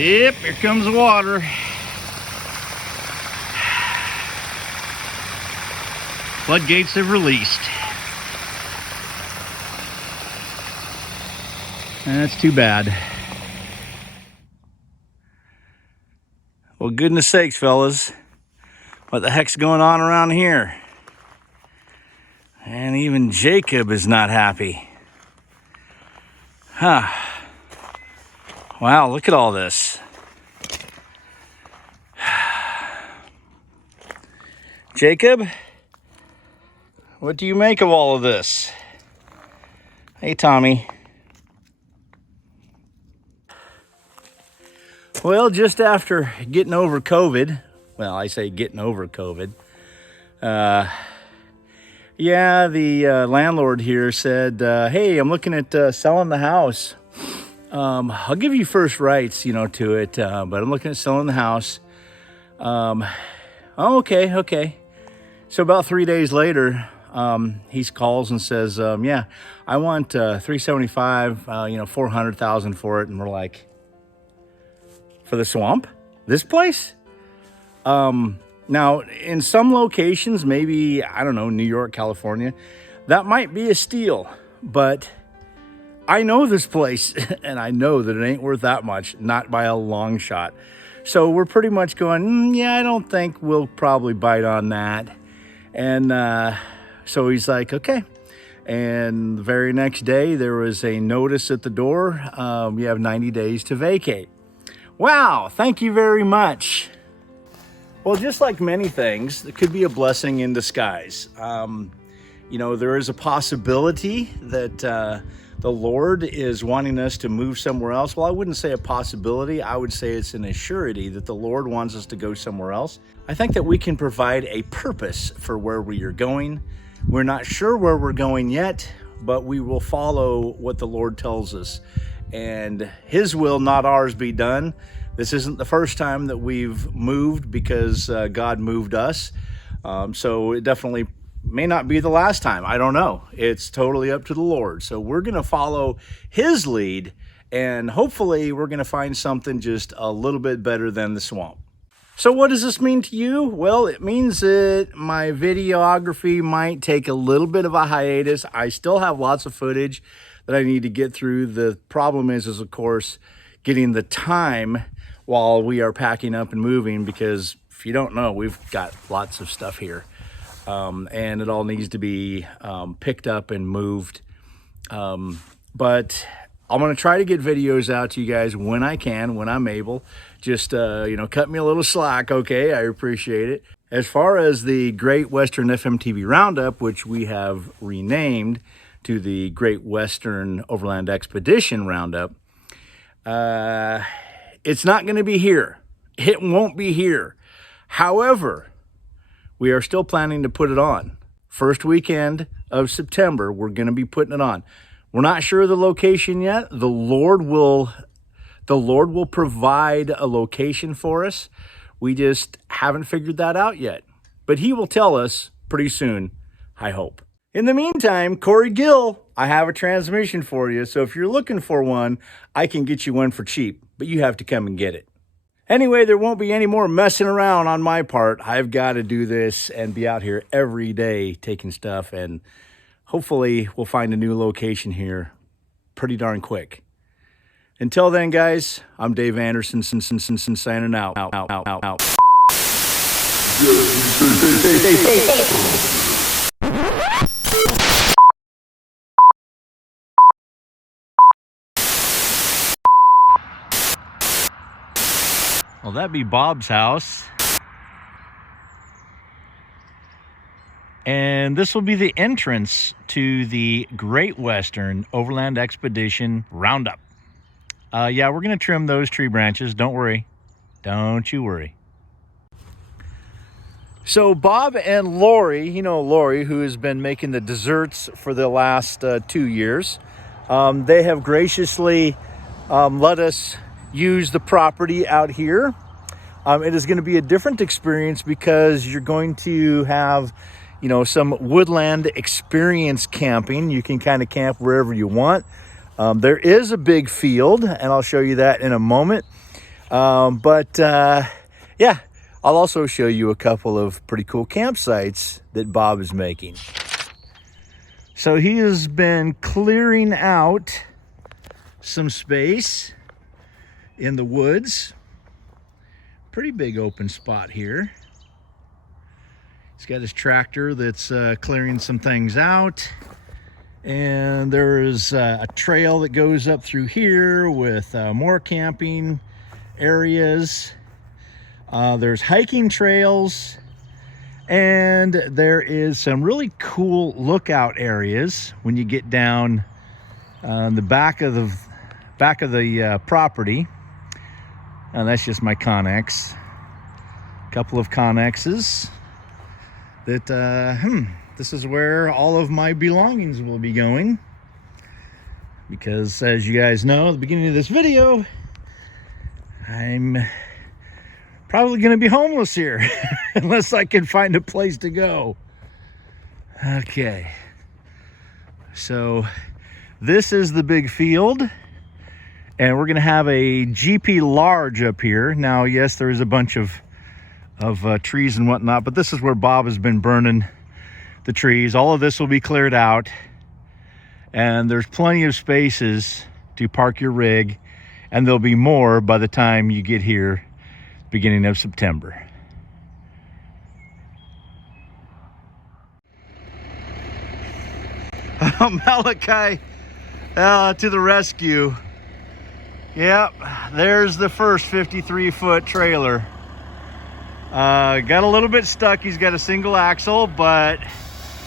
Yep, here comes the water. Floodgates have released. That's too bad. Well, goodness sakes, fellas. What the heck's going on around here? And even Jacob is not happy. Huh. Wow, look at all this. Jacob, what do you make of all of this? Hey, Tommy. Well, just after getting over COVID, well, I say getting over COVID, yeah, the landlord here said, hey, I'm looking at selling the house. I'll give you first rights, to it, but I'm looking at selling the house. Oh, okay. So about 3 days later, he calls and says, yeah, I want $375, $400,000 for it. And we're like, for the swamp? This place? Now, in some locations, maybe, I don't know, New York, California, that might be a steal, but I know this place, and I know that it ain't worth that much, not by a long shot. So we're pretty much going, yeah, I don't think we'll probably bite on that. And so he's like, okay. And the very next day, there was a notice at the door. You have 90 days to vacate. Wow, thank you very much. Well, just like many things, it could be a blessing in disguise. There is a possibility that the Lord is wanting us to move somewhere else. Well, I wouldn't say a possibility. I would say it's an assurity that the Lord wants us to go somewhere else. I think that we can provide a purpose for where we are going. We're not sure where we're going yet, but we will follow what the Lord tells us. And His will, not ours, be done. This isn't the first time that we've moved because God moved us. So it definitely may not be the last time. I don't know. It's totally up to the Lord. So we're going to follow His lead, and hopefully we're going to find something just a little bit better than the swamp. So what does this mean to you? Well, it means that my videography might take a little bit of a hiatus. I still have lots of footage that I need to get through. The problem is of course, getting the time while we are packing up and moving, because if you don't know, we've got lots of stuff here. And it all needs to be picked up and moved. But I'm going to try to get videos out to you guys when I can, when I'm able. Just, cut me a little slack, okay? I appreciate it. As far as the Great Western LMTV Roundup, which we have renamed to the Great Western Overland Expedition Roundup, it's not going to be here. It won't be here. However, we are still planning to put it on. First weekend of September, we're going to be putting it on. We're not sure of the location yet. The Lord will provide a location for us. We just haven't figured that out yet. But He will tell us pretty soon, I hope. In the meantime, Corey Gill, I have a transmission for you. So if you're looking for one, I can get you one for cheap, but you have to come and get it. Anyway, there won't be any more messing around on my part. I've got to do this and be out here every day taking stuff, and hopefully we'll find a new location here pretty darn quick. Until then, guys, I'm Dave Anderson, signing out. Well, that'd be Bob's house. And this will be the entrance to the Great Western Overland Expedition Roundup. Yeah, we're going to trim those tree branches. Don't worry. Don't you worry. So Bob and Lori, Lori, who has been making the desserts for the last 2 years, they have graciously let us use the property out here. It is going to be a different experience because you're going to have, some woodland experience camping. You can kind of camp wherever you want. There is a big field, and I'll show you that in a moment. Yeah, I'll also show you a couple of pretty cool campsites that Bob is making. So he has been clearing out some space in the woods. Pretty big open spot here. He's got his tractor that's clearing some things out. And there is a trail that goes up through here with more camping areas. There's hiking trails. And there is some really cool lookout areas when you get down the back of the property. And that's just my Connex. A couple of Connexes that this is where all of my belongings will be going, because as you guys know at the beginning of this video, I'm probably going to be homeless here unless I can find a place to go. Okay, so this is the big field, and we're going to have a GP large up here. Now, yes, there is a bunch of trees and whatnot, but this is where Bob has been burning the trees. All of this will be cleared out, and there's plenty of spaces to park your rig, and there'll be more by the time you get here beginning of September. Malachi to the rescue. Yep, there's the first 53-foot trailer. Got a little bit stuck. He's got a single axle, but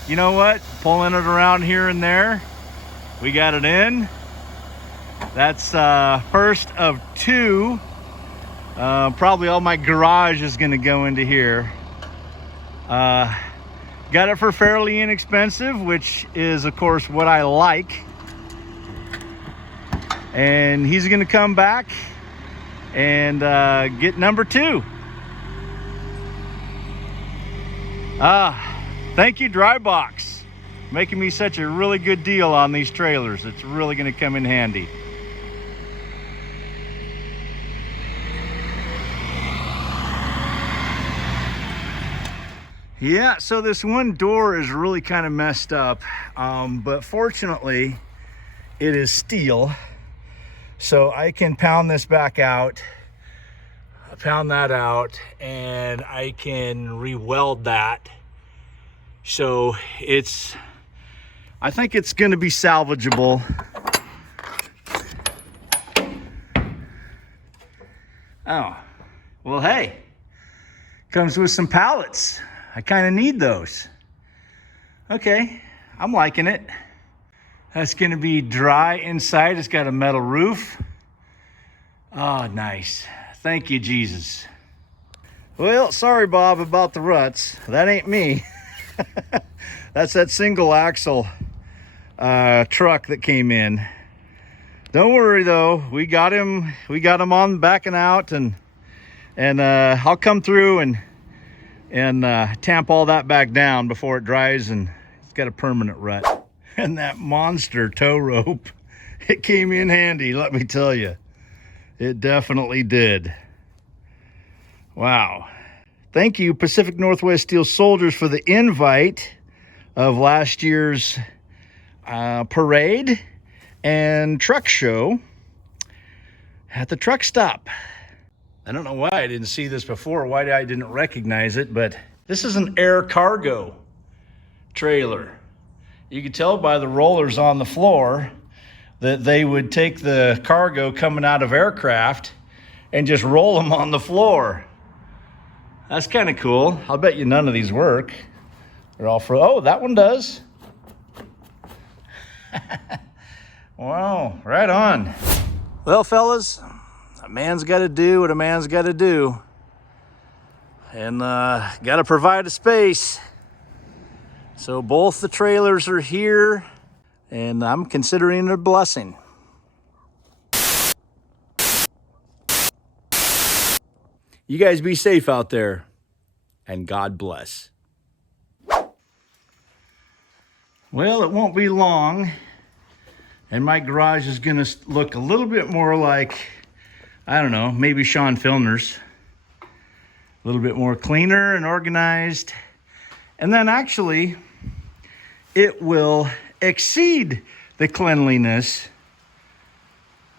you know what? Pulling it around here and there, we got it in. That's first of two. Probably all my garage is going to go into here. Got it for fairly inexpensive, which is, of course, what I like. And he's going to come back and get number two. Thank you, Drybox, making me such a really good deal on these trailers. It's really going to come in handy. Yeah, so this one door is really kind of messed up, but fortunately it is steel, so I can pound this back out, pound that out, and I can re-weld that. So I think it's going to be salvageable. Oh, well, hey, comes with some pallets. I kind of need those. Okay, I'm liking it. That's going to be dry inside. It's got a metal roof. Oh, nice. Thank you, Jesus. Well, sorry, Bob, about the ruts. That ain't me. That's that single axle truck that came in. Don't worry though, we got him on backing out, and I'll come through and tamp all that back down before it dries, and it's got a permanent rut. And that monster tow rope, it came in handy, let me tell you. It definitely did. Wow. Thank you, Pacific Northwest Steel Soldiers, for the invite of last year's parade and truck show at the truck stop. I don't know why I didn't see this before, why I didn't recognize it, but this is an air cargo trailer. You could tell by the rollers on the floor that they would take the cargo coming out of aircraft and just roll them on the floor. That's kind of cool. I'll bet you none of these work. They're all oh, that one does. Wow, right on. Well, fellas, a man's got to do what a man's got to do, and got to provide a space. So both the trailers are here, and I'm considering it a blessing. You guys be safe out there, and God bless. Well, it won't be long, and my garage is going to look a little bit more like I don't know, maybe Sean Filner's. A little bit more cleaner and organized. And then actually, it will exceed the cleanliness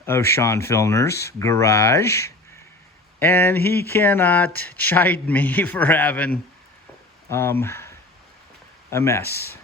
of Sean Filner's garage. And he cannot chide me for having a mess.